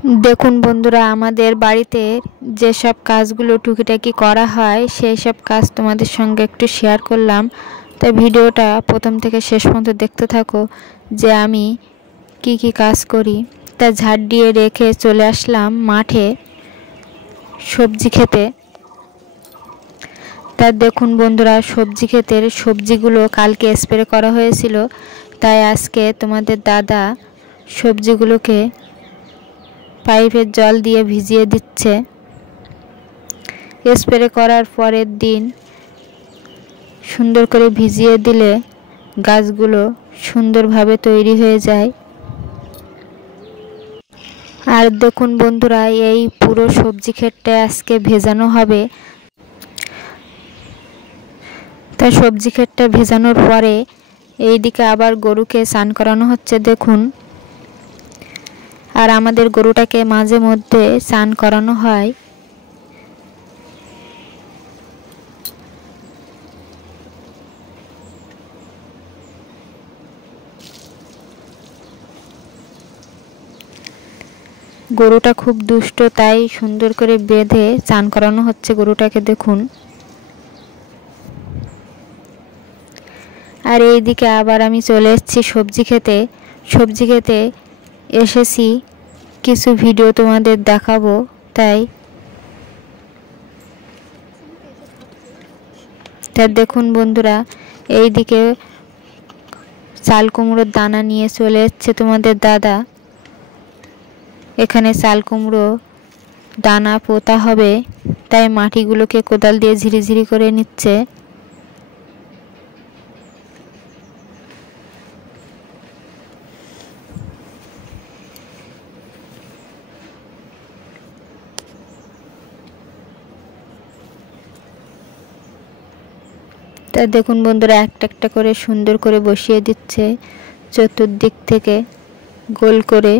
দেখুন বন্ধুরা, আমাদের বাড়িতে যেসব কাজগুলো টুকিটাকি করা হয় সেই সব কাজ তোমাদের সঙ্গে একটু শেয়ার করলাম। তাই ভিডিওটা প্রথম থেকে শেষ পর্যন্ত দেখতে থাকো যে আমি কি কি কাজ করি। তা ঝাড় দিয়ে রেখে চলে আসলাম মাঠে সবজি খেতে। তা দেখুন বন্ধুরা, সবজি ক্ষেতের সবজিগুলো কালকে স্প্রে করা হয়েছিল, তাই আজকে তোমাদের দাদা সবজিগুলোকে পাইপের জল দিয়ে ভিজিয়ে দিচ্ছে। স্প্রে করার পরের দিন সুন্দর করে ভিজিয়ে দিলে গাছগুলো সুন্দরভাবে তৈরি হয়ে যায়। আর দেখুন বন্ধুরা, এই পুরো সবজি ক্ষেতটা আজকে ভেজানো হবে। তাই সবজি ক্ষেতটা ভেজানোর পরে এইদিকে আবার গরুকে স্নান করানো হচ্ছে দেখুন। আর আমাদের গরুটাকে মাঝে মধ্যে স্নান করানো হয়। গরুটা খুব দুষ্ট, তাই সুন্দর করে বেঁধে স্নান করানো হচ্ছে গরুটাকে দেখুন। আর এইদিকে আবার আমি চলে এসেছি সবজি খেতে। সবজি খেতে এসেছি, কিছু ভিডিও তোমাদের দেখাবো। তাই দেখুন বন্ধুরা, এইদিকে চাল কুমড়োর দানা নিয়ে চলে এসেছে তোমাদের দাদা। এখানে চাল কুমড়ো দানা পোতা হবে, তাই মাটিগুলোকে কোদাল দিয়ে ঝিরিঝিরি করে নিচ্ছে। তা দেখুন বন্ধুরা, একটা একটা করে সুন্দর করে বসিয়ে দিচ্ছে চতুর্দিক থেকে গোল করে।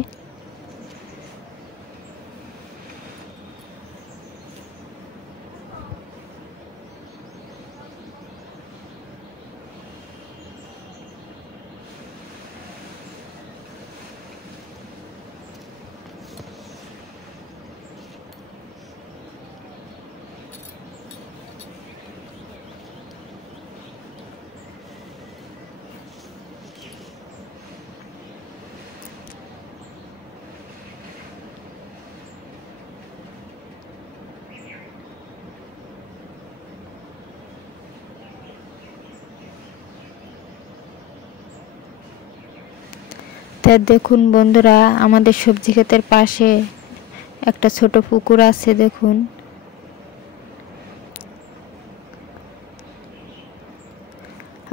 তা দেখুন বন্ধুরা, আমাদের সবজি ক্ষেতের পাশে একটা ছোট পুকুর আছে দেখুন।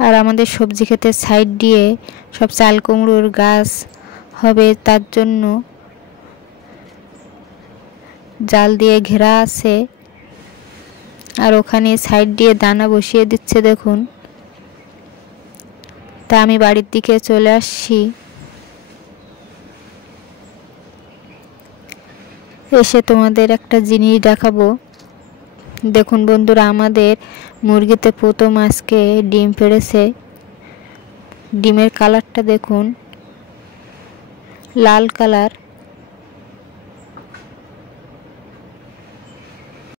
আর আমাদের সবজি ক্ষেতের সাইড দিয়ে সব চাল কুমড়োর গাছ হবে, তার জন্য জাল দিয়ে ঘেরা আছে। আর ওখানে সাইড দিয়ে দানা বসিয়ে দিচ্ছে দেখুন। তা আমি বাড়ির দিকে চলে আসছি। এসে তোমাদের একটা জিনিস দেখাবো। দেখুন বন্ধুরা, আমাদের মুরগিতে প্রথম আজকে ডিম পেড়েছে। ডিমের কালারটা দেখুন, লাল কালার।